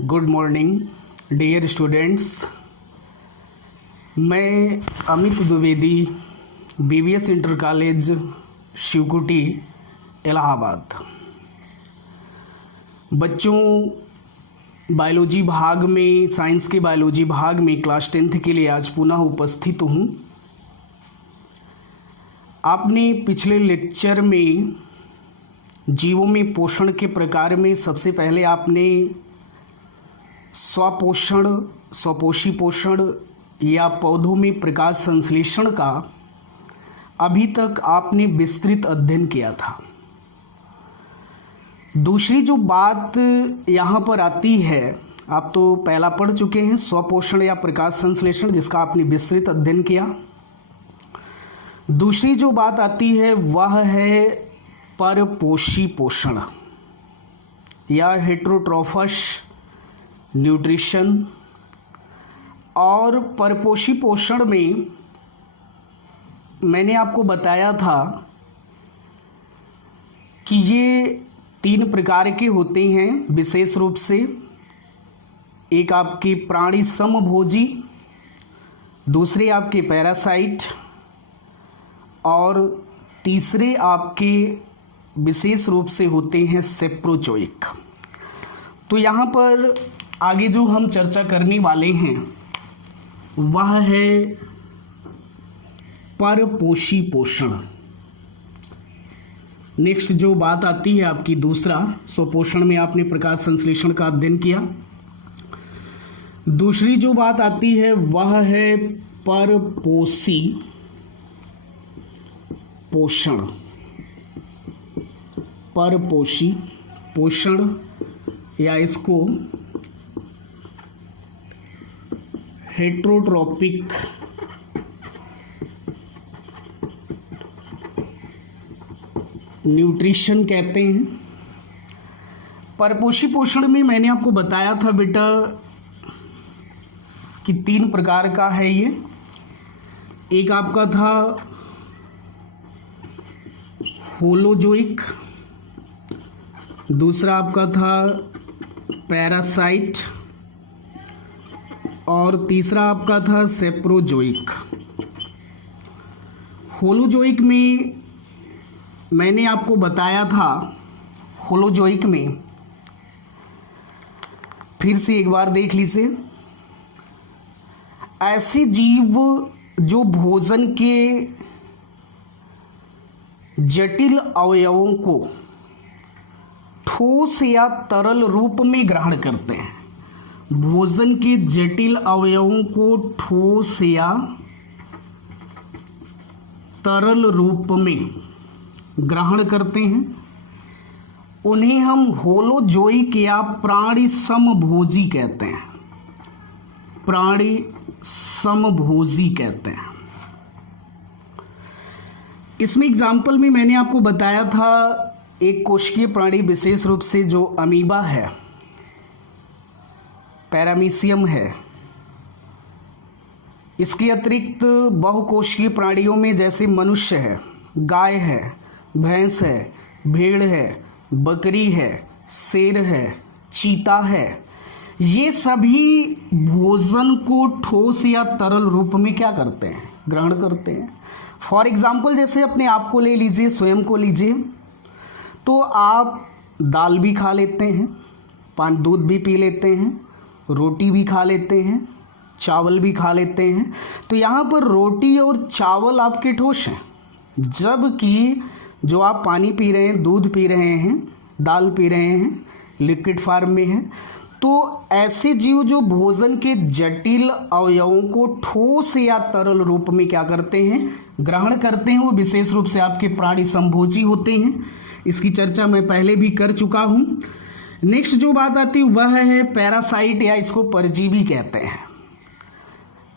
Good morning dear students. मैं Amit Dwivedi, BVS inter college Shivkuti Allahabad. बच्चों, biology भाग में, साइंस के बायोलॉजी भाग में क्लास 10th के लिए आज पुनः उपस्थित हूँ। आपने पिछले लेक्चर में जीवों में पोषण के प्रकार में सबसे पहले आपने स्वपोषण, स्वपोषी पोषण या पौधों में प्रकाश संश्लेषण का अभी तक आपने विस्तृत अध्ययन किया था। दूसरी जो बात यहाँ पर आती है, आप तो पहला पढ़ चुके हैं स्वपोषण या प्रकाश संश्लेषण, जिसका आपने विस्तृत अध्ययन किया। दूसरी जो बात आती है वह है परपोषी पोषण या हेटेरोट्रोफस न्यूट्रिशन। और परपोषी पोषण में मैंने आपको बताया था कि ये 3 प्रकार के होते हैं विशेष रूप से। एक आपके प्राणी समभोजी, दूसरे आपके पैरासाइट और तीसरे आपके विशेष रूप से होते हैं सेप्रोजोइक। तो यहाँ पर आगे जो हम चर्चा करने वाले हैं वह है परपोषी पोषण। नेक्स्ट जो बात आती है आपकी दूसरा, स्वपोषण में आपने प्रकाश संश्लेषण का अध्ययन किया। दूसरी जो बात आती है वह है परपोषी पोषण। परपोषी पोषण या इसको हेटेरोट्रोपिक न्यूट्रिशन कहते हैं। परपोषी पोषण में मैंने आपको बताया था बेटा कि 3 प्रकार का है ये। एक आपका था होलोजोइक, दूसरा आपका था पैरासाइट और तीसरा आपका था सेप्रोजोइक। होलोजोइक में मैंने आपको बताया था, होलोजोइक में फिर से एक बार देख लीजिए, ऐसे जीव जो भोजन के जटिल अवयवों को ठोस या तरल रूप में ग्रहण करते हैं। भोजन के जटिल अवयवों को ठोस या तरल रूप में ग्रहण करते हैं, उन्हें हम होलोजोइक या प्राणी समभोजी कहते हैं। प्राणी समभोजी कहते हैं। इसमें एग्जाम्पल में मैंने आपको बताया था एक कोशिकीय प्राणी, विशेष रूप से जो अमीबा है, पैरामीशियम है। इसके अतिरिक्त बहुकोशिकीय प्राणियों में जैसे मनुष्य है, गाय है, भैंस है, भेड़ है, बकरी है, शेर है, चीता है, ये सभी भोजन को ठोस या तरल रूप में क्या करते हैं? ग्रहण करते हैं। फॉर एग्जाम्पल जैसे अपने आप को ले लीजिए, स्वयं को लीजिए, तो आप दाल भी खा लेते हैं, दूध भी पी लेते हैं, रोटी भी खा लेते हैं, चावल भी खा लेते हैं। तो यहाँ पर रोटी और चावल आपके ठोस हैं, जबकि जो आप पानी पी रहे हैं, दूध पी रहे हैं, दाल पी रहे हैं, लिक्विड फॉर्म में है। तो ऐसे जीव जो भोजन के जटिल अवयवों को ठोस या तरल रूप में क्या करते हैं? ग्रहण करते हैं, वो विशेष रूप से आपके प्राणी समभोजी होते हैं। इसकी चर्चा मैं पहले भी कर चुका हूँ। नेक्स्ट जो बात आती है वह है पैरासाइट या इसको परजीवी कहते हैं।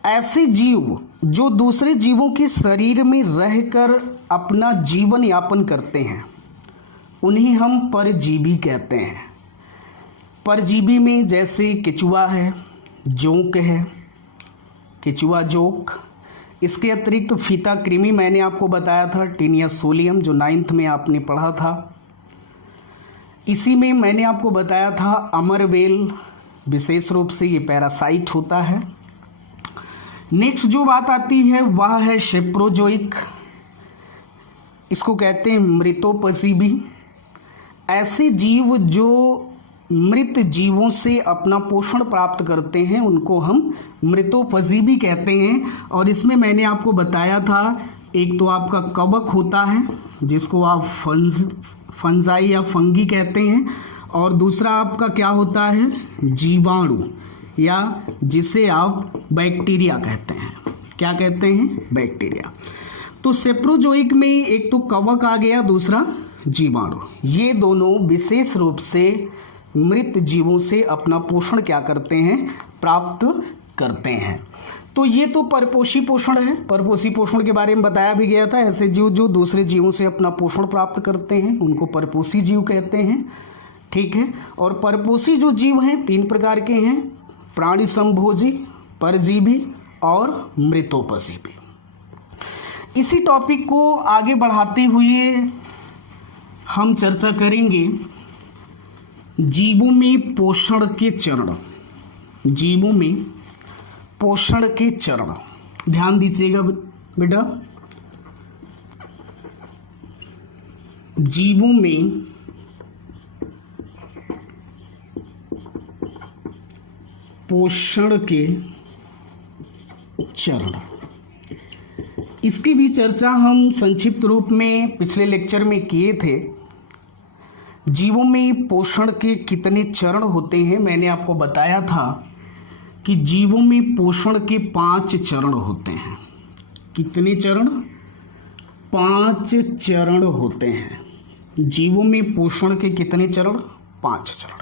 ऐसे जीव जो दूसरे जीवों के शरीर में रहकर अपना जीवन यापन करते हैं, उन्हें हम परजीवी कहते हैं। परजीवी में जैसे केचुआ है, जोंक है, केचुआ जोंक। इसके अतिरिक्त फीता कृमि मैंने आपको बताया था, टीनिया सोलियम, जो 9th में आपने पढ़ा था। इसी में मैंने आपको बताया था अमरबेल, विशेष रूप से ये पैरासाइट होता है। नेक्स्ट जो बात आती है वह है सेप्रोजोइक, इसको कहते हैं मृतोपजीवी। ऐसे जीव जो मृत जीवों से अपना पोषण प्राप्त करते हैं उनको हम मृतोपजीवी कहते हैं। और इसमें मैंने आपको बताया था, एक तो आपका कवक होता है जिसको आप फंजाई या फंगी कहते हैं, और दूसरा आपका क्या होता है, जीवाणु, या जिसे आप बैक्टीरिया कहते हैं। क्या कहते हैं, बैक्टीरिया। तो सेप्रोजोइक में एक तो कवक आ गया, दूसरा जीवाणु। ये दोनों विशेष रूप से मृत जीवों से अपना पोषण क्या करते हैं, प्राप्त करते हैं। तो ये तो परपोषी पोषण है। परपोषी पोषण के बारे में बताया भी गया था। ऐसे जीव जो दूसरे जीवों से अपना पोषण प्राप्त करते हैं उनको परपोषी जीव कहते हैं, ठीक है। और परपोषी जो जीव हैं 3 प्रकार के हैं, प्राणी संभोजी, परजीवी और मृतोपजीवी। इसी टॉपिक को आगे बढ़ाते हुए हम चर्चा करेंगे जीवों में पोषण के चरण। जीवों में पोषण के चरण, ध्यान दीजिएगा बेटा। जीवों में पोषण के चरण, इसकी भी चर्चा हम संक्षिप्त रूप में पिछले लेक्चर में किए थे। जीवों में पोषण के कितने चरण होते हैं, मैंने आपको बताया था कि जीवों में पोषण के 5 चरण होते हैं। कितने चरण, 5 चरण होते हैं। जीवों में पोषण के कितने चरण, 5 चरण।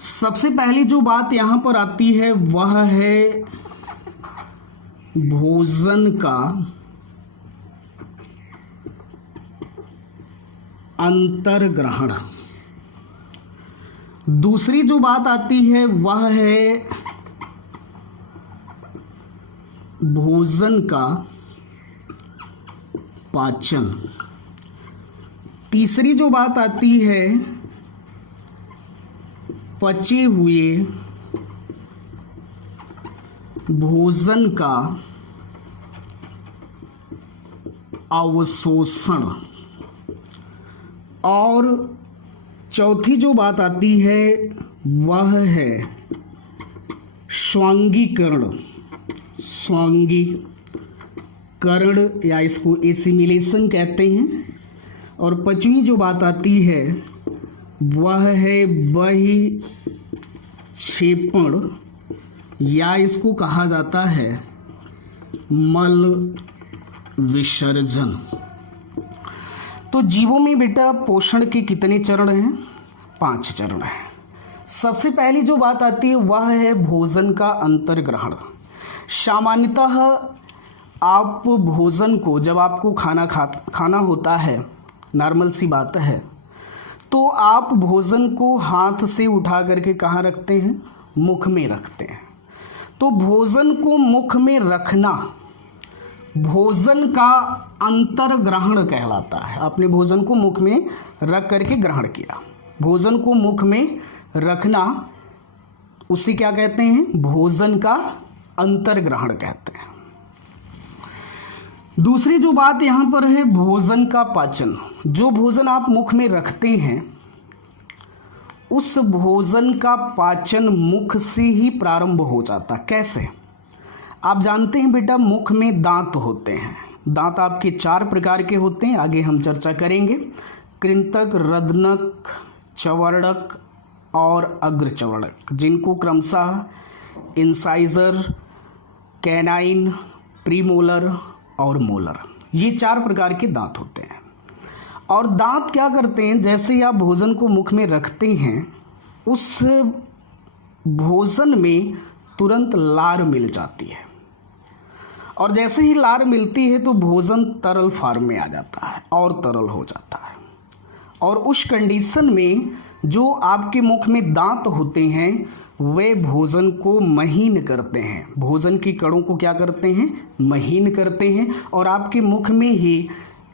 सबसे पहली जो बात यहाँ पर आती है वह है भोजन का अंतर्ग्रहण। दूसरी जो बात आती है वह है भोजन का पाचन। तीसरी जो बात आती है पचे हुए भोजन का अवशोषण। और चौथी जो बात आती है वह है स्वांगीकरण। स्वांगीकरण या इसको एसिमिलेशन कहते हैं। और 5वीं जो बात आती है वह है बहिक्षेपण या इसको कहा जाता है मल विसर्जन। तो जीवों में बेटा पोषण के कितने चरण हैं, 5 चरण हैं। सबसे पहली जो बात आती है वह है भोजन का अंतर्ग्रहण। सामान्यतः आप भोजन को, जब आपको खाना होता है, नॉर्मल सी बात है, तो आप भोजन को हाथ से उठा करके कहाँ रखते हैं, मुख में रखते हैं। तो भोजन को मुख में रखना भोजन का अंतर्ग्रहण कहलाता है। आपने भोजन को मुख में रख करके ग्रहण किया। भोजन को मुख में रखना उसे क्या कहते हैं, भोजन का अंतर्ग्रहण कहते हैं। दूसरी जो बात यहाँ पर है भोजन का पाचन। जो भोजन आप मुख में रखते हैं उस भोजन का पाचन मुख से ही प्रारंभ हो जाता। कैसे, आप जानते हैं बेटा, मुख में दांत होते हैं। दांत आपके 4 प्रकार के होते हैं, आगे हम चर्चा करेंगे। कृंतक, रदनक, चवर्णक और अग्रचवर्णक, जिनको क्रमशः इंसाइजर, कैनाइन, प्रीमोलर और मोलर, ये 4 प्रकार के दांत होते हैं। और दांत क्या करते हैं, जैसे ही आप भोजन को मुख में रखते हैं उस भोजन में तुरंत लार मिल जाती है। और जैसे ही लार मिलती है तो भोजन तरल फॉर्म में आ जाता है और तरल हो जाता है। और उस कंडीशन में जो आपके मुख में दांत होते हैं वे भोजन को महीन करते हैं। भोजन की कणों को क्या करते हैं, महीन करते हैं। और आपके मुख में ही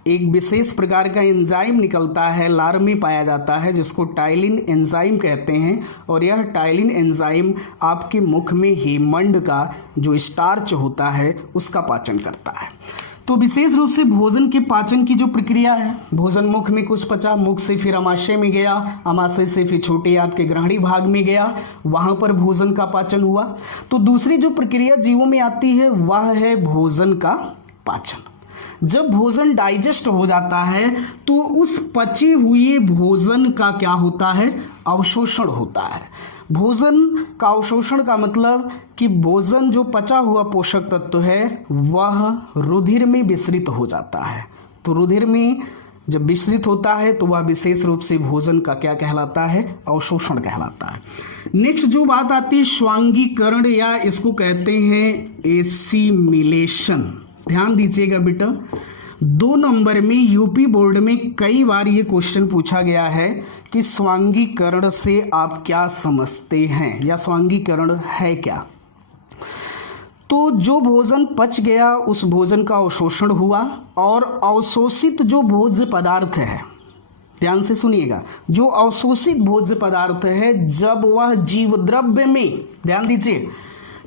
एक विशेष प्रकार का एंजाइम निकलता है, लार में पाया जाता है, जिसको टाइलिन एंजाइम कहते हैं। और यह टाइलिन एंजाइम आपके मुख में हेमंड का जो स्टार्च होता है उसका पाचन करता है। तो विशेष रूप से भोजन के पाचन की जो प्रक्रिया है, भोजन मुख में कुछ पचा, मुख से फिर अमाशय में गया, अमाशय से फिर छोटे आंत के ग्रहणी भाग में गया, वहां पर भोजन का पाचन हुआ। तो दूसरी जो प्रक्रिया जीवों में आती है वह है भोजन का पाचन। जब भोजन डाइजेस्ट हो जाता है तो उस पचे हुए भोजन का क्या होता है, अवशोषण होता है। भोजन का अवशोषण का मतलब कि भोजन जो पचा हुआ पोषक तत्व है वह रुधिर में विसरित हो जाता है। तो रुधिर में जब विसरित होता है तो वह विशेष रूप से भोजन का क्या कहलाता है, अवशोषण कहलाता है। नेक्स्ट जो बात आती है स्वांगीकरण, या इसको कहते हैं एसिमिलेशन। ध्यान दीजिएगा बेटा, 2 नंबर में यूपी बोर्ड में कई बार ये क्वेश्चन पूछा गया है कि स्वांगीकरण से आप क्या समझते हैं या स्वांगीकरण है क्या। तो जो भोजन पच गया उस भोजन का अवशोषण हुआ, और अवशोषित जो भोज्य पदार्थ है, ध्यान से सुनिएगा, जो अवशोषित भोज्य पदार्थ है जब वह जीव द्रव्य में, ध्यान दीजिए,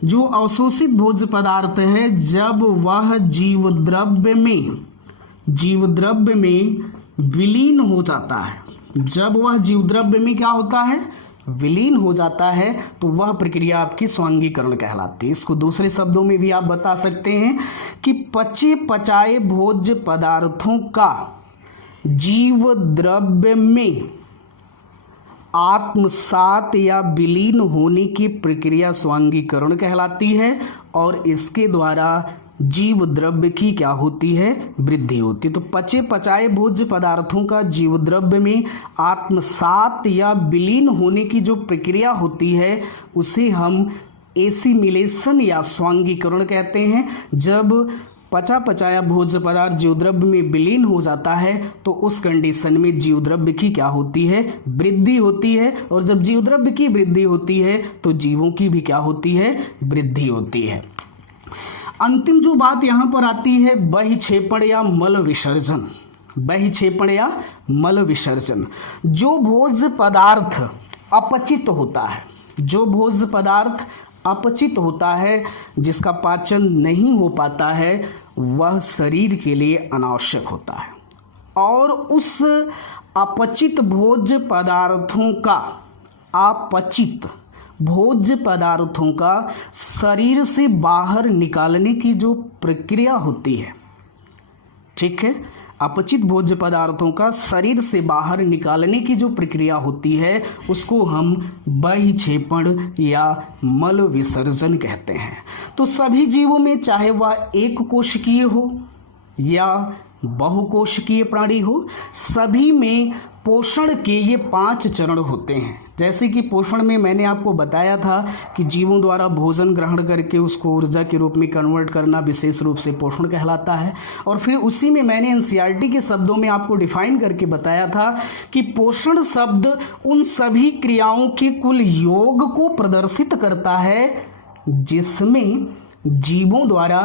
जो अवशोषित भोज्य पदार्थ है जब वह जीव द्रव्य में विलीन हो जाता है, जब वह जीव द्रव्य में क्या होता है, विलीन हो जाता है, तो वह प्रक्रिया आपकी स्वांगीकरण कहलाती है। इसको दूसरे शब्दों में भी आप बता सकते हैं कि पचे पचाए भोज्य पदार्थों का जीव द्रव्य में आत्मसात या विलीन होने की प्रक्रिया स्वांगीकरण कहलाती है, और इसके द्वारा जीव द्रव्य की क्या होती है, वृद्धि होती है। तो पचे पचाए भोज्य पदार्थों का जीव द्रव्य में आत्मसात या विलीन होने की जो प्रक्रिया होती है उसे हम एसिमिलेशन या स्वांगीकरण कहते हैं। जब पचा पचाया भोज्य पदार्थ जीव द्रव्य में विलीन हो जाता है तो उस कंडीशन में जीव द्रव्य की क्या होती है, वृद्धि होती है। और जब जीव द्रव्य की वृद्धि होती है तो जीवों की भी क्या होती है, वृद्धि होती है। अंतिम जो बात यहाँ पर आती है बहिक्षेपण या मल विसर्जन। बहिक्षेपण या मल विसर्जन, जो भोज्य पदार्थ अपचित होता है, जो भोज्य पदार्थ अपचित होता है, जिसका पाचन नहीं हो पाता है, वह शरीर के लिए अनावश्यक होता है। और उस अपचित भोज्य पदार्थों का, अपचित भोज्य पदार्थों का शरीर से बाहर निकालने की जो प्रक्रिया होती है, ठीक है, अपचित भोज्य पदार्थों का शरीर से बाहर निकालने की जो प्रक्रिया होती है उसको हम बहिक्षेपण या मल विसर्जन कहते हैं। तो सभी जीवों में, चाहे वह एक कोशिकीय हो या बहुकोशिकीय प्राणी हो, सभी में पोषण के ये 5 चरण होते हैं। जैसे कि पोषण में मैंने आपको बताया था कि जीवों द्वारा भोजन ग्रहण करके उसको ऊर्जा के रूप में कन्वर्ट करना विशेष रूप से पोषण कहलाता है। और फिर उसी में मैंने एनसीईआरटी के शब्दों में आपको डिफाइन करके बताया था कि पोषण शब्द उन सभी क्रियाओं के कुल योग को प्रदर्शित करता है जिसमें जीवों द्वारा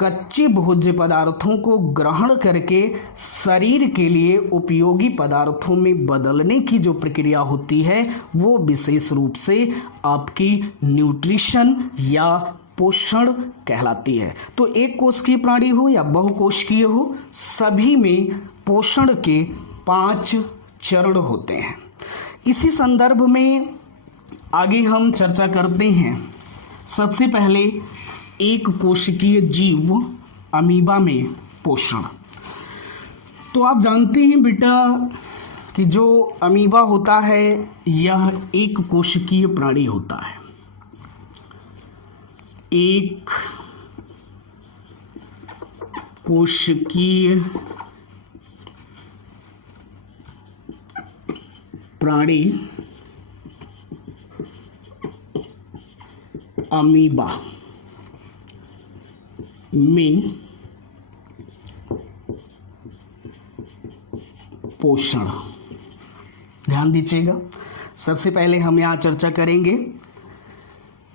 कच्चे भोज्य पदार्थों को ग्रहण करके शरीर के लिए उपयोगी पदार्थों में बदलने की जो प्रक्रिया होती है वो विशेष रूप से आपकी न्यूट्रिशन या पोषण कहलाती है। तो एक कोशिकीय प्राणी हो या बहुकोशिकीय हो, सभी में पोषण के 5 चरण होते हैं। इसी संदर्भ में आगे हम चर्चा करते हैं। सबसे पहले एक कोशिकीय जीव अमीबा में पोषण। तो आप जानते हैं बेटा कि जो अमीबा होता है यह एक कोशिकीय प्राणी होता है। एक कोशिकीय प्राणी अमीबा में पोषण। ध्यान दीजिएगा, सबसे पहले हम यहाँ चर्चा करेंगे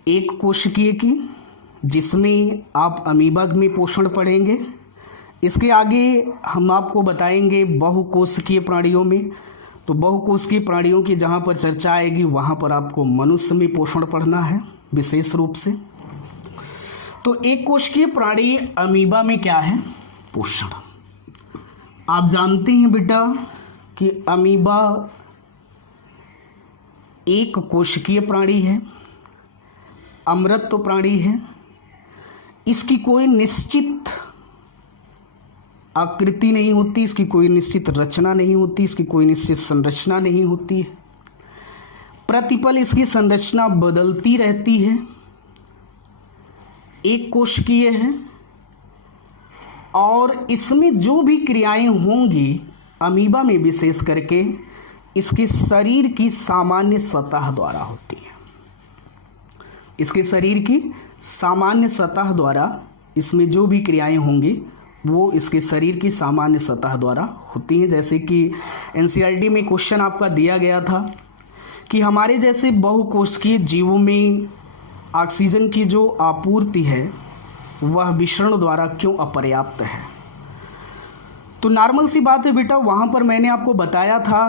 एक कोशिकीय की, जिसमें आप अमीबा में पोषण पढ़ेंगे। इसके आगे हम आपको बताएंगे बहुकोशिकीय प्राणियों में। तो बहुकोशिकीय प्राणियों की जहाँ पर चर्चा आएगी वहाँ पर आपको मनुष्य में पोषण पढ़ना है विशेष रूप से। तो एक कोशिकीय प्राणी अमीबा में क्या है? पोषण। आप जानते हैं बेटा कि अमीबा एक कोशिकीय प्राणी है, अमृत प्राणी है। इसकी कोई निश्चित आकृति नहीं होती, इसकी कोई निश्चित रचना नहीं होती, इसकी कोई निश्चित संरचना नहीं होती है। प्रतिपल इसकी संरचना बदलती रहती है। एक कोशिकीय है और इसमें जो भी क्रियाएं होंगी अमीबा में विशेष करके इसके शरीर की सामान्य सतह द्वारा होती है। इसके शरीर की सामान्य सतह द्वारा इसमें जो भी क्रियाएं होंगी वो इसके शरीर की सामान्य सतह द्वारा होती हैं। जैसे कि एनसीईआरटी में क्वेश्चन आपका दिया गया था कि हमारे जैसे बहुकोशिकीय जीवों में ऑक्सीजन की जो आपूर्ति है वह विसरण द्वारा क्यों अपर्याप्त है। तो नॉर्मल सी बात है बेटा, वहाँ पर मैंने आपको बताया था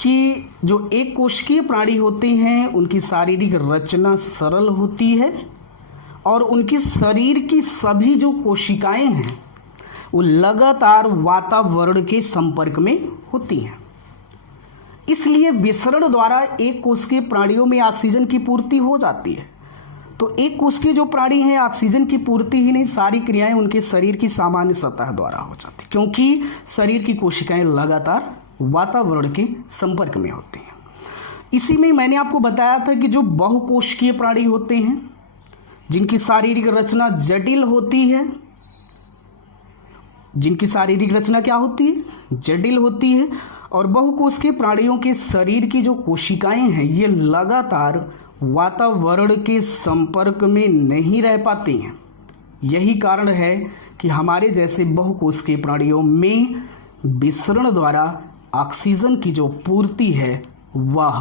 कि जो एक कोशिकीय प्राणी होते हैं उनकी शारीरिक रचना सरल होती है और उनकी शरीर की सभी जो कोशिकाएं हैं वो लगातार वातावरण के संपर्क में होती हैं। इसलिए विसरण द्वारा एक कोशिकीय प्राणियों में ऑक्सीजन की पूर्ति हो जाती है। तो एक कोशिकीय जो प्राणी हैं ऑक्सीजन की पूर्ति ही नहीं, सारी क्रियाएं उनके शरीर की सामान्य सतह द्वारा हो जाती, क्योंकि शरीर की कोशिकाएं लगातार वातावरण के संपर्क में होती हैं। इसी में मैंने आपको बताया था कि जो बहुकोशिकीय प्राणी होते हैं जिनकी शारीरिक रचना जटिल होती है, जिनकी शारीरिक रचना क्या होती है? जटिल होती है। और बहुकोशिकीय प्राणियों के शरीर की जो कोशिकाएं हैं ये लगातार वातावरण के संपर्क में नहीं रह पाती हैं। यही कारण है कि हमारे जैसे बहुकोशिकीय प्राणियों में विसरण द्वारा ऑक्सीजन की जो पूर्ति है वह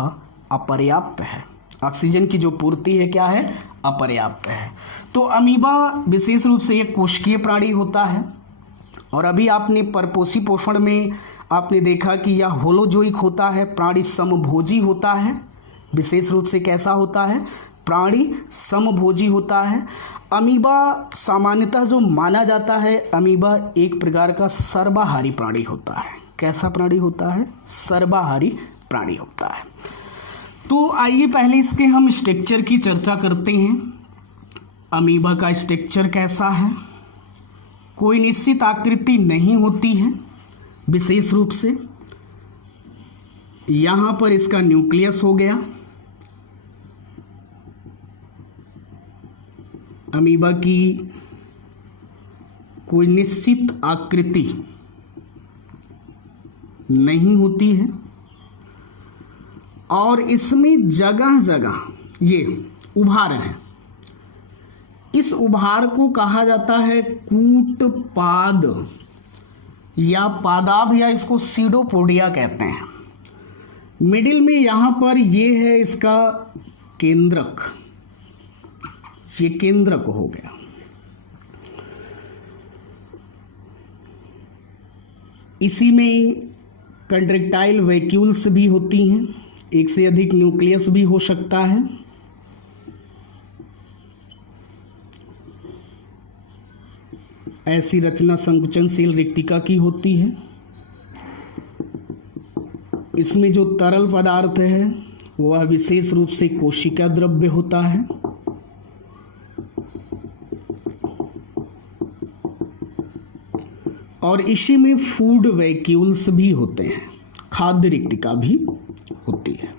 अपर्याप्त है। ऑक्सीजन की जो पूर्ति है क्या है? अपर्याप्त है। तो अमीबा विशेष रूप से एक कोशिकीय प्राणी होता है। और अभी आपने परपोषी पोषण में आपने देखा कि यह होलोजोइक होता है, प्राणी समभोजी होता है। विशेष रूप से कैसा होता है? प्राणी समभोजी होता है। अमीबा सामान्यतः जो माना जाता है, अमीबा एक प्रकार का सर्वाहारी प्राणी होता है। कैसा प्राणी होता है? सर्वाहारी प्राणी होता है। तो आइए पहले इसके हम स्ट्रक्चर की चर्चा करते हैं। अमीबा का स्ट्रक्चर कैसा है? कोई निश्चित आकृति नहीं होती है। विशेष रूप से यहाँ पर इसका न्यूक्लियस हो गया। अमीबा की कोई निश्चित आकृति नहीं होती है और इसमें जगह जगह ये उभार हैं। इस उभार को कहा जाता है कूटपाद या पादाभ या इसको सीडोपोडिया कहते हैं। मिडिल में यहाँ पर ये है इसका केंद्रक, ये केंद्रक हो गया। इसी में कंट्रेक्टाइल वैक्यूल्स भी होती हैं, एक से अधिक न्यूक्लियस भी हो सकता है। ऐसी रचना संकुचनशील रिक्तिका की होती है। इसमें जो तरल पदार्थ है वह विशेष रूप से कोशिका द्रव्य होता है। और इसी में फूड वैक्यूल्स भी होते हैं, खाद्य रिक्तिका भी होती है।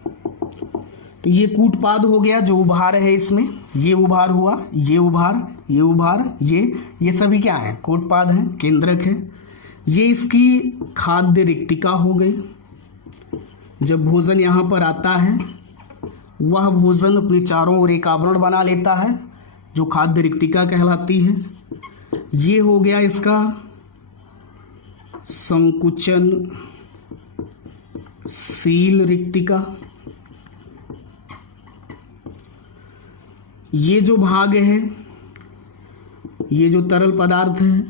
तो ये कूटपाद हो गया जो उभार है, इसमें ये उभार हुआ, ये उभार, ये उभार, ये सभी क्या है? कूटपाद हैं, केंद्रक है। ये इसकी खाद्य रिक्तिका हो गई। जब भोजन यहाँ पर आता है वह भोजन अपने चारों ओर एक आवरण बना लेता है जो खाद्य रिक्तिका कहलाती है। ये हो गया इसका संकुचनशील रिक्तिका। ये जो भाग है, ये जो तरल पदार्थ है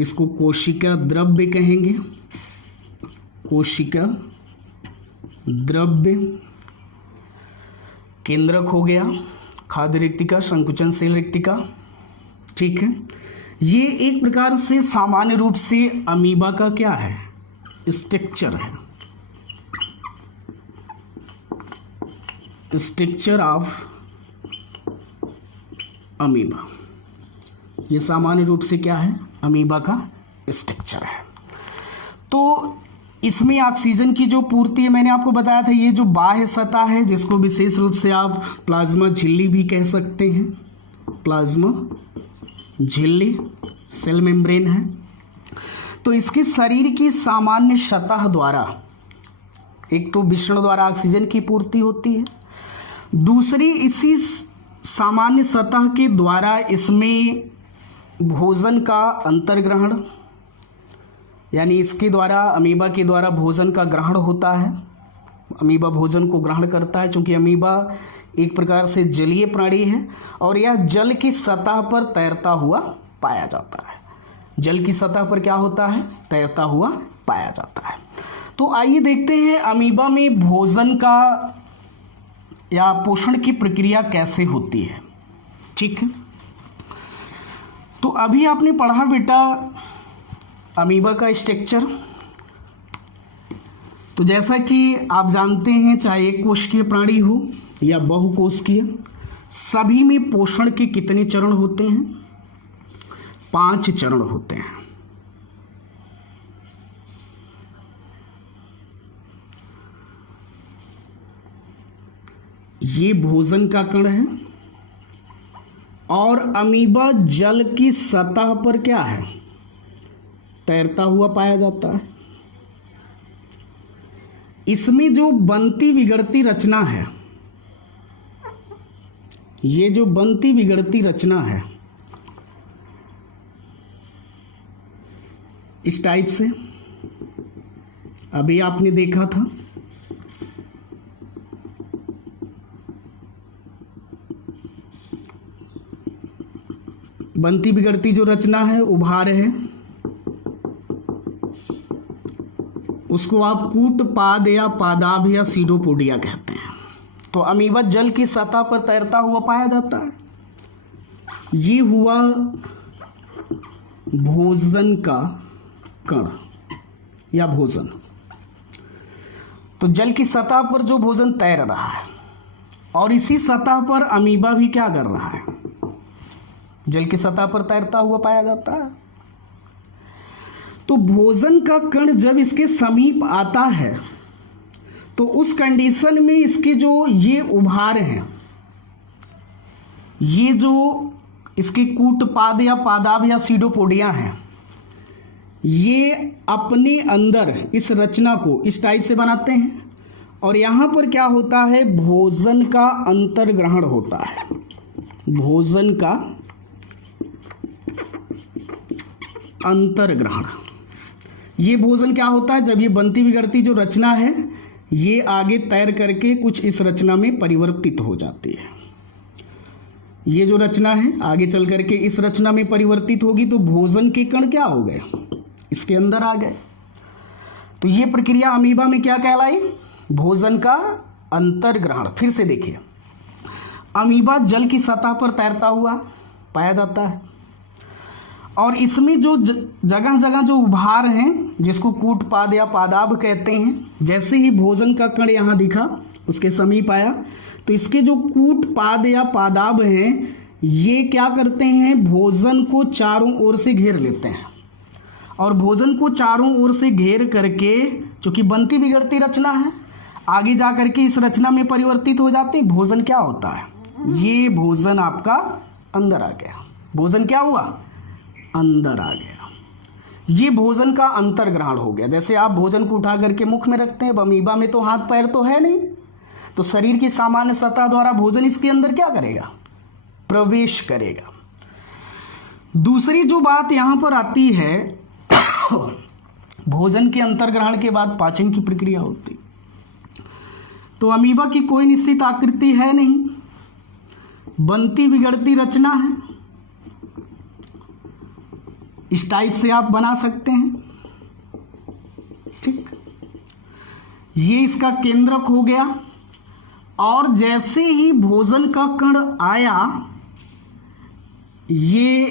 इसको कोशिका द्रव्य कहेंगे, कोशिका द्रव्य। केंद्रक हो गया, खाद्य रिक्तिका, संकुचनशील रिक्तिका। ठीक है, ये एक प्रकार से सामान्य रूप से अमीबा का क्या है, स्ट्रक्चर है, स्ट्रक्चर ऑफ अमीबा। ये सामान्य रूप से क्या है, अमीबा का स्ट्रक्चर है। तो इसमें ऑक्सीजन की जो पूर्ति है, मैंने आपको बताया था, ये जो बाह्य सतह है जिसको विशेष रूप से आप प्लाज्मा झिल्ली भी कह सकते हैं, प्लाज्मा झिल्ली सेल मेम्ब्रेन है। तो इसके शरीर की सामान्य सतह द्वारा एक तो विषण द्वारा ऑक्सीजन की पूर्ति होती है, दूसरी इसी सामान्य सतह के द्वारा इसमें भोजन का अंतर्ग्रहण, यानी इसके द्वारा अमीबा के द्वारा भोजन का ग्रहण होता है। अमीबा भोजन को ग्रहण करता है, क्योंकि अमीबा एक प्रकार से जलीय प्राणी है और यह जल की सतह पर तैरता हुआ पाया जाता है। जल की सतह पर क्या होता है, तैरता हुआ पाया जाता है। तो आइए देखते हैं अमीबा में भोजन का या पोषण की प्रक्रिया कैसे होती है। ठीक है, तो अभी आपने पढ़ा बेटा अमीबा का स्ट्रक्चर। तो जैसा कि आप जानते हैं, चाहे एक कोशिकीय प्राणी हो या बहुकोशिकीय, सभी में पोषण के कितने चरण होते हैं, 5 चरण होते हैं। ये भोजन का कण है और अमीबा जल की सतह पर क्या है, तैरता हुआ पाया जाता है। इसमें जो बनती बिगड़ती रचना है, ये जो बनती बिगड़ती रचना है, इस टाइप से अभी आपने देखा था। बनती बिगड़ती जो रचना है, उभार है, उसको आप कूट पाद या पादाभ या सीडोपोडिया कहते हैं। तो अमीबा जल की सतह पर तैरता हुआ पाया जाता है। ये हुआ भोजन का कण या भोजन। तो जल की सतह पर जो भोजन तैर रहा है और इसी सतह पर अमीबा भी क्या कर रहा है, जल की सतह पर तैरता हुआ पाया जाता है। तो भोजन का कण जब इसके समीप आता है तो उस कंडीशन में इसके जो ये उभार हैं, ये जो इसके कूटपाद या पादाभ या सीडोपोडिया हैं, ये अपने अंदर इस रचना को इस टाइप से बनाते हैं और यहां पर क्या होता है, भोजन का अंतर्ग्रहण होता है। भोजन का अंतर्ग्रहण, ये भोजन क्या होता है, जब ये बनती बिगड़ती जो रचना है ये आगे तैर करके कुछ इस रचना में परिवर्तित हो जाती है। ये जो रचना है आगे चल करके इस रचना में परिवर्तित होगी, तो भोजन के कण क्या हो गए, इसके अंदर आ गए। तो ये प्रक्रिया अमीबा में क्या कहलाई, भोजन का अंतर्ग्रहण। फिर से देखिए, अमीबा जल की सतह पर तैरता हुआ पाया जाता है और इसमें जो जगह जगह जो उभार हैं, जिसको कूटपाद या पादाभ कहते हैं, जैसे ही भोजन का कण यहाँ दिखा उसके समीप आया तो इसके जो कूटपाद या पादाभ हैं ये क्या करते हैं, भोजन को चारों ओर से घेर लेते हैं और भोजन को चारों ओर से घेर करके, चूंकि बनती बिगड़ती रचना है, आगे जा करके इस रचना में परिवर्तित हो जाते हैं। भोजन क्या होता है, ये भोजन आपका अंदर आ गया। भोजन क्या हुआ, अंदर आ गया। ये भोजन का अंतर्ग्रहण हो गया। जैसे आप भोजन को उठा करके मुख में रखते हैं, अमीबा में तो हाथ पैर तो है नहीं, तो शरीर की सामान्य सतह द्वारा भोजन इसके अंदर क्या करेगा, प्रवेश करेगा। दूसरी जो बात यहां पर आती है, भोजन के अंतर्ग्रहण के बाद पाचन की प्रक्रिया होती। तो अमीबा की कोई निश्चित आकृति है नहीं, बनती बिगड़ती रचना है इस टाइप से आप बना सकते हैं। ठीक, ये इसका केंद्रक हो गया। और जैसे ही भोजन का कण आया, ये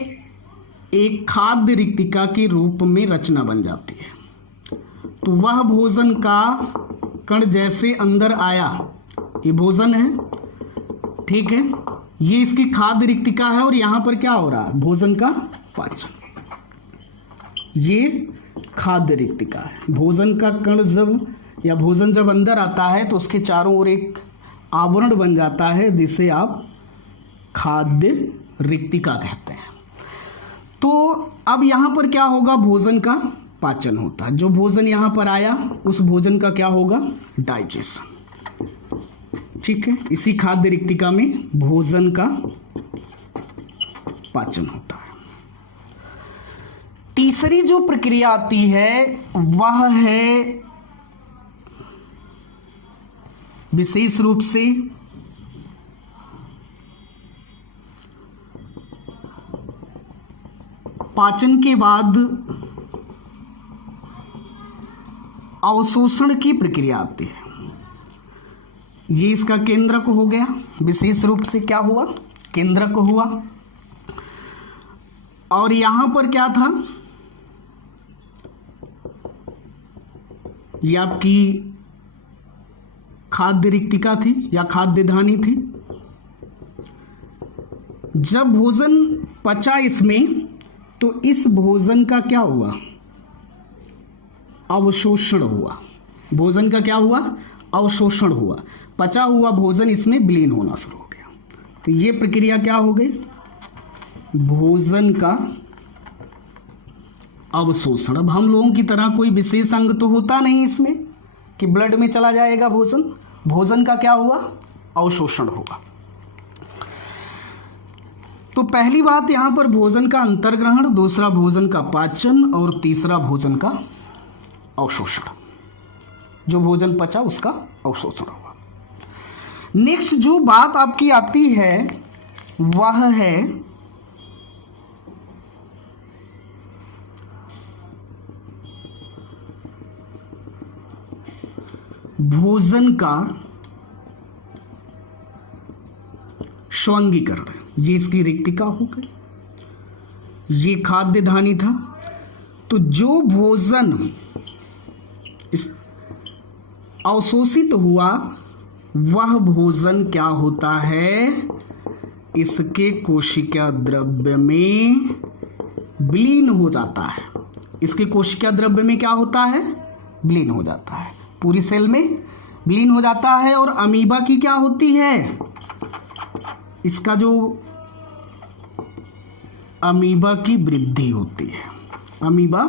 एक खाद्य रिक्तिका के रूप में रचना बन जाती है। तो वह भोजन का कण जैसे अंदर आया, ये भोजन है, ठीक है, ये इसकी खाद्य रिक्तिका है और यहां पर क्या हो रहा है, भोजन का पाचन। ये खाद्य रिक्तिका है। भोजन का कण जब या भोजन जब अंदर आता है तो उसके चारों ओर एक आवरण बन जाता है जिसे आप खाद्य रिक्तिका कहते हैं। तो अब यहां पर क्या होगा, भोजन का पाचन होता है। जो भोजन यहां पर आया उस भोजन का क्या होगा, डाइजेशन। ठीक है, इसी खाद्य रिक्तिका में भोजन का पाचन होता है। तीसरी जो प्रक्रिया आती है वह है विशेष रूप से पाचन के बाद अवशोषण की प्रक्रिया आती है। ये इसका केंद्रक हो गया, विशेष रूप से क्या हुआ, केंद्रक हुआ। और यहां पर क्या था, ये आपकी खाद्य रिक्तिका थी या खाद्य धानी थी। जब भोजन पचा इसमें तो इस भोजन का क्या हुआ, अवशोषण हुआ। भोजन का क्या हुआ, अवशोषण हुआ। पचा हुआ भोजन इसमें विलीन होना शुरू हो गया। तो ये प्रक्रिया क्या हो गई, भोजन का अवशोषण। अब हम लोगों की तरह कोई विशेष अंग तो होता नहीं इसमें कि ब्लड में चला जाएगा भोजन। भोजन का क्या हुआ, अवशोषण होगा। तो पहली बात यहां पर भोजन का अंतर्ग्रहण, दूसरा भोजन का पाचन और तीसरा भोजन का अवशोषण। जो भोजन पचा उसका अवशोषण हुआ। नेक्स्ट जो बात आपकी आती है वह है भोजन का स्वांगीकरण। ये इसकी रिक्तिका हो गई, ये खाद्य धानी था। तो जो भोजन इस अवशोषित हुआ वह भोजन क्या होता है, इसके कोशिका द्रव्य में विलीन हो जाता है। इसके कोशिका द्रव्य में क्या होता है, विलीन हो जाता है, पूरी सेल में विलीन हो जाता है। और अमीबा की क्या होती है, इसका जो अमीबा की वृद्धि होती है, अमीबा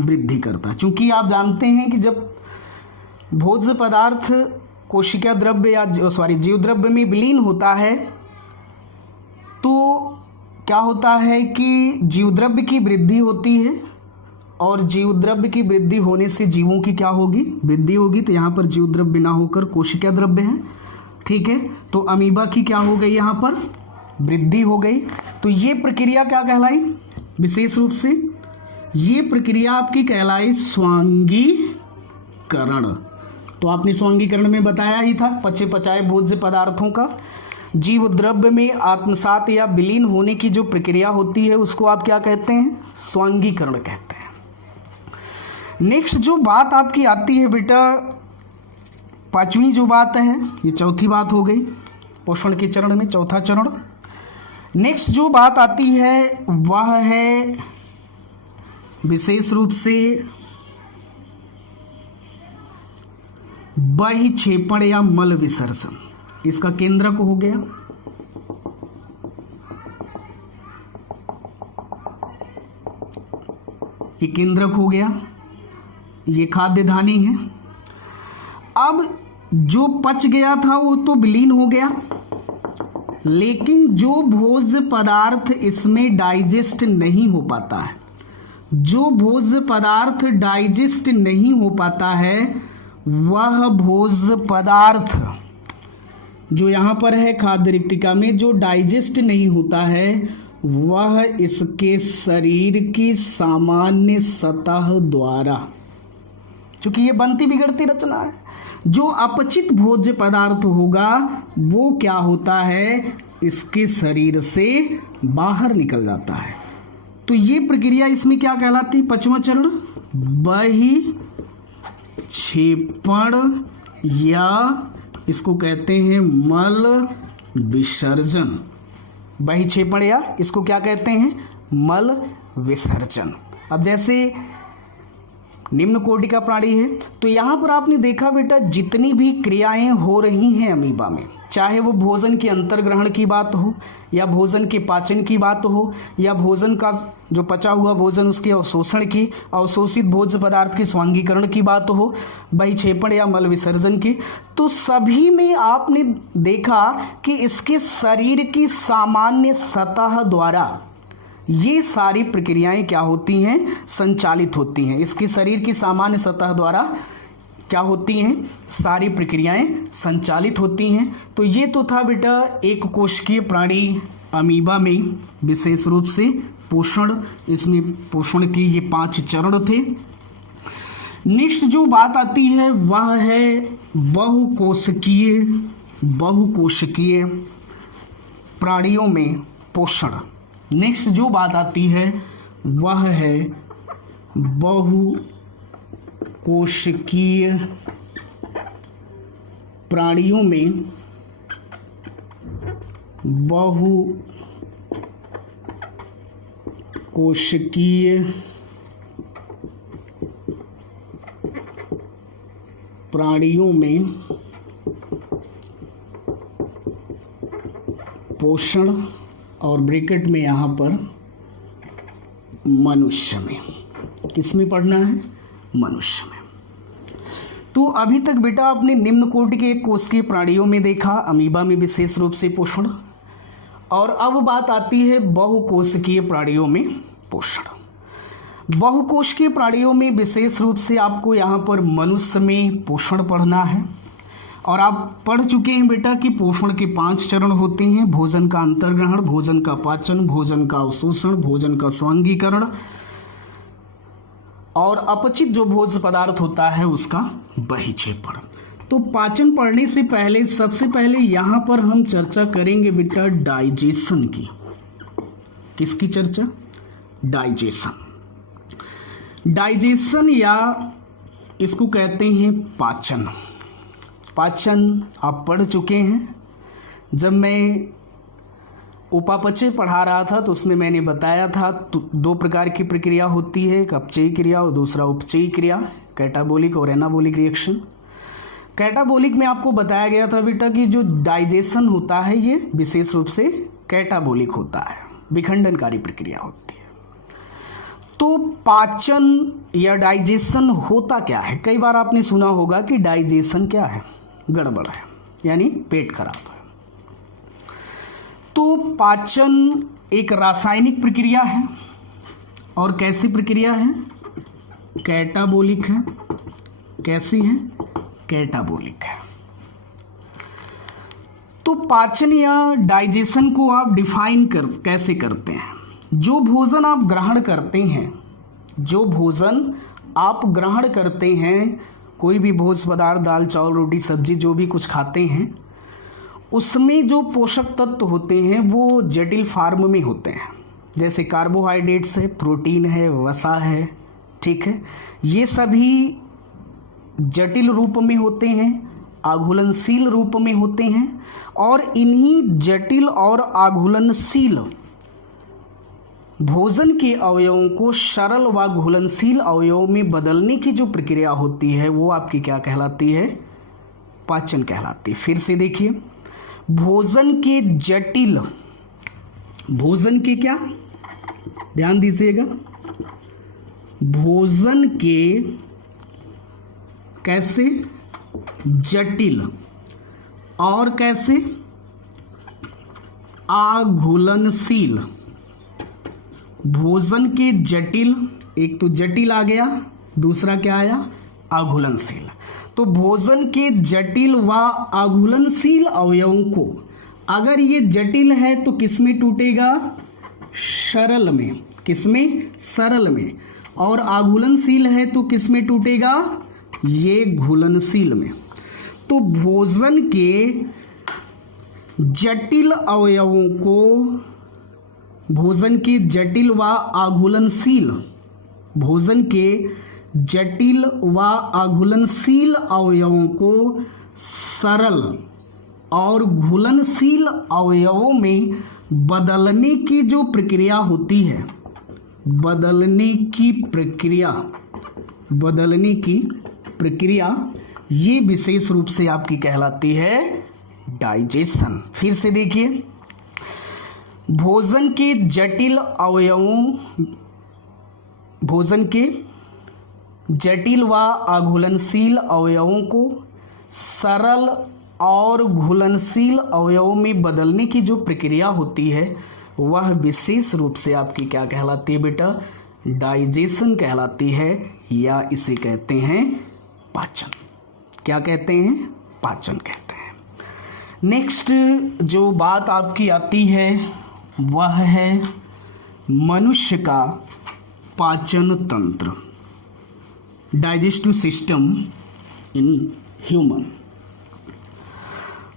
वृद्धि करता है। क्योंकि आप जानते हैं कि जब भोज्य पदार्थ कोशिका द्रव्य या जीव द्रव्य में विलीन होता है तो क्या होता है कि जीव द्रव्य की वृद्धि होती है। और जीव द्रव्य की वृद्धि होने से जीवों की क्या होगी, वृद्धि होगी। तो यहाँ पर जीव द्रव्य ना होकर कोशिका द्रव्य है, ठीक है। तो अमीबा की क्या हो गई, यहाँ पर वृद्धि हो गई। तो ये प्रक्रिया क्या कहलाई, विशेष रूप से ये प्रक्रिया आपकी कहलाई स्वांगीकरण। तो आपने स्वांगीकरण में बताया ही था, पचे पचाए भोज्य पदार्थों का जीव द्रव्य में आत्मसात या विलीन होने की जो प्रक्रिया होती है उसको आप क्या कहते हैं, स्वांगीकरण कहते हैं। नेक्स्ट जो बात आपकी आती है बेटा, पांचवी जो बात है, ये चौथी बात हो गई पोषण के चरण में, चौथा चरण। नेक्स्ट जो बात आती है वह है विशेष रूप से बहिक्षेपण या मल विसर्जन। इसका केंद्रक हो गया, ये केंद्रक हो गया, ये खाद्य धानी है। अब जो पच गया था वो तो विलीन हो गया, लेकिन जो भोज्य पदार्थ इसमें डाइजेस्ट नहीं हो पाता है, जो भोज्य पदार्थ डाइजेस्ट नहीं हो पाता है वह भोज्य पदार्थ जो यहाँ पर है खाद्य रिक्तिका में जो डाइजेस्ट नहीं होता है वह इसके शरीर की सामान्य सतह द्वारा, चूंकि ये बनती बिगड़ती रचना है, जो अपचित भोज्य पदार्थ होगा वो क्या होता है, इसके शरीर से बाहर निकल जाता है। तो ये प्रक्रिया इसमें क्या कहलाती है, पांचवा चरण बहिक्षेपण या इसको कहते हैं मल विसर्जन। बहिक्षेपण या इसको क्या कहते हैं, मल विसर्जन। अब जैसे निम्न कोटि का प्राणी है तो यहाँ पर आपने देखा बेटा जितनी भी क्रियाएं हो रही हैं अमीबा में, चाहे वो भोजन के अंतर्ग्रहण की बात हो या भोजन के पाचन की बात हो या भोजन का जो पचा हुआ भोजन उसके अवशोषण की, अवशोषित भोज्य पदार्थ के स्वांगीकरण की बात हो, बहिक्षेपण या मल विसर्जन की, तो सभी में आपने देखा कि इसके शरीर की सामान्य सतह द्वारा ये सारी प्रक्रियाएं क्या होती हैं, संचालित होती हैं। इसके शरीर की सामान्य सतह द्वारा क्या होती हैं, सारी प्रक्रियाएं संचालित होती हैं। तो ये तो था बेटा एक कोशिकीय प्राणी अमीबा में विशेष रूप से पोषण, इसमें पोषण के ये 5 चरण थे। नेक्स्ट जो बात आती है वह है बहुकोशिकीय प्राणियों में पोषण। नेक्स्ट जो बात आती है वह है बहुकोशिकीय प्राणियों में पोषण और ब्रैकेट में यहाँ पर मनुष्य में, किस में पढ़ना है, मनुष्य में। तो अभी तक बेटा आपने निम्न कोटि के कोशिकीय प्राणियों में देखा अमीबा में विशेष रूप से पोषण, और अब बात आती है बहुकोशिकीय प्राणियों में पोषण। बहुकोशिकीय प्राणियों में विशेष रूप से आपको यहाँ पर मनुष्य में पोषण पढ़ना है। और आप पढ़ चुके हैं बेटा कि पोषण के 5 चरण होते हैं, भोजन का अंतर्ग्रहण, भोजन का पाचन, भोजन का अवशोषण, भोजन का स्वांगीकरण और अपचित जो भोज्य पदार्थ होता है उसका बहिक्षेपण। तो पाचन पढ़ने से पहले सबसे पहले यहाँ पर हम चर्चा करेंगे बेटा डाइजेशन की। किसकी चर्चा, डाइजेशन या इसको कहते हैं पाचन। पाचन आप पढ़ चुके हैं, जब मैं उपापचय पढ़ा रहा था तो उसमें मैंने बताया था तो 2 प्रकार की प्रक्रिया होती है, एक अपचयी क्रिया और दूसरा उपचयी क्रिया, कैटाबोलिक और एनाबोलिक रिएक्शन। कैटाबोलिक में आपको बताया गया था बेटा कि जो डाइजेशन होता है ये विशेष रूप से कैटाबोलिक होता है, विखंडनकारी प्रक्रिया होती है। तो पाचन या डाइजेशन होता क्या है, कई बार आपने सुना होगा कि डाइजेशन क्या है, गड़बड़ है, यानी पेट खराब है। तो पाचन एक रासायनिक प्रक्रिया है और कैसी प्रक्रिया है, कैटाबोलिक है। कैसी है, कैटाबोलिक है। तो पाचन या डाइजेशन को आप डिफाइन कैसे करते हैं, जो भोजन आप ग्रहण करते हैं, कोई भी भोज्य पदार्थ, दाल चावल रोटी सब्जी जो भी कुछ खाते हैं, उसमें जो पोषक तत्व होते हैं वो जटिल फॉर्म में होते हैं, जैसे कार्बोहाइड्रेट्स है, प्रोटीन है, वसा है, ठीक है। ये सभी जटिल रूप में होते हैं, आघूलनशील रूप में होते हैं, और इन्हीं जटिल और आघूलनशील भोजन के अवयवों को सरल व घुलनशील अवयवों में बदलने की जो प्रक्रिया होती है वो आपकी क्या कहलाती है, पाचन कहलाती है। फिर से देखिए, भोजन के क्या, ध्यान दीजिएगा, भोजन के कैसे जटिल और कैसे आघूलनशील, भोजन के जटिल, एक तो जटिल आ गया, दूसरा क्या आया, आघूलनशील। तो भोजन के जटिल व आघूलनशील अवयवों को, अगर ये जटिल है तो किस में टूटेगा, सरल में, किसमें? सरल में। और आघूलनशील है तो किसमें टूटेगा? ये घुलनशील में। तो भोजन के जटिल अवयवों को, भोजन के जटिल व आघूलनशील, भोजन के जटिल व आघूलनशील अवयवों को सरल और घुलनशील अवयवों में बदलने की जो प्रक्रिया होती है, बदलने की प्रक्रिया ये विशेष रूप से आपकी कहलाती है डाइजेशन। फिर से देखिए, भोजन के जटिल अवयवों, भोजन के जटिल व अघुलनशील अवयवों को सरल और घुलनशील अवयवों में बदलने की जो प्रक्रिया होती है वह विशेष रूप से आपकी क्या कहलाती है बेटा? डाइजेशन कहलाती है, या इसे कहते हैं पाचन। क्या कहते हैं? पाचन कहते हैं। नेक्स्ट जो बात आपकी आती है वह है मनुष्य का पाचन तंत्र, डाइजेस्टिव सिस्टम इन ह्यूमन।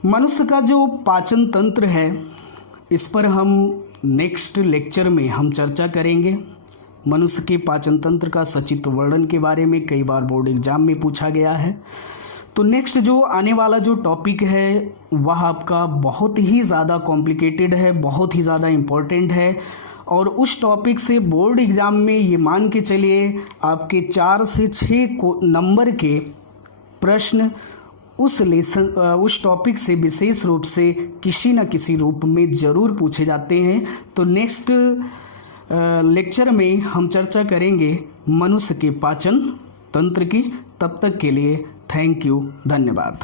मनुष्य का जो पाचन तंत्र है इस पर हम नेक्स्ट लेक्चर में हम चर्चा करेंगे। मनुष्य के पाचन तंत्र का सचित्र वर्णन के बारे में कई बार बोर्ड एग्जाम में पूछा गया है। तो नेक्स्ट जो आने वाला जो टॉपिक है वह आपका बहुत ही ज़्यादा कॉम्प्लिकेटेड है, बहुत ही ज़्यादा इम्पोर्टेंट है, और उस टॉपिक से बोर्ड एग्ज़ाम में ये मान के चलिए आपके 4 से 6 नंबर के प्रश्न उस टॉपिक से विशेष रूप से किसी न किसी रूप में ज़रूर पूछे जाते हैं। तो नेक्स्ट लेक्चर में हम चर्चा करेंगे मनुष्य के पाचन तंत्र की। तब तक के लिए थैंक यू, धन्यवाद।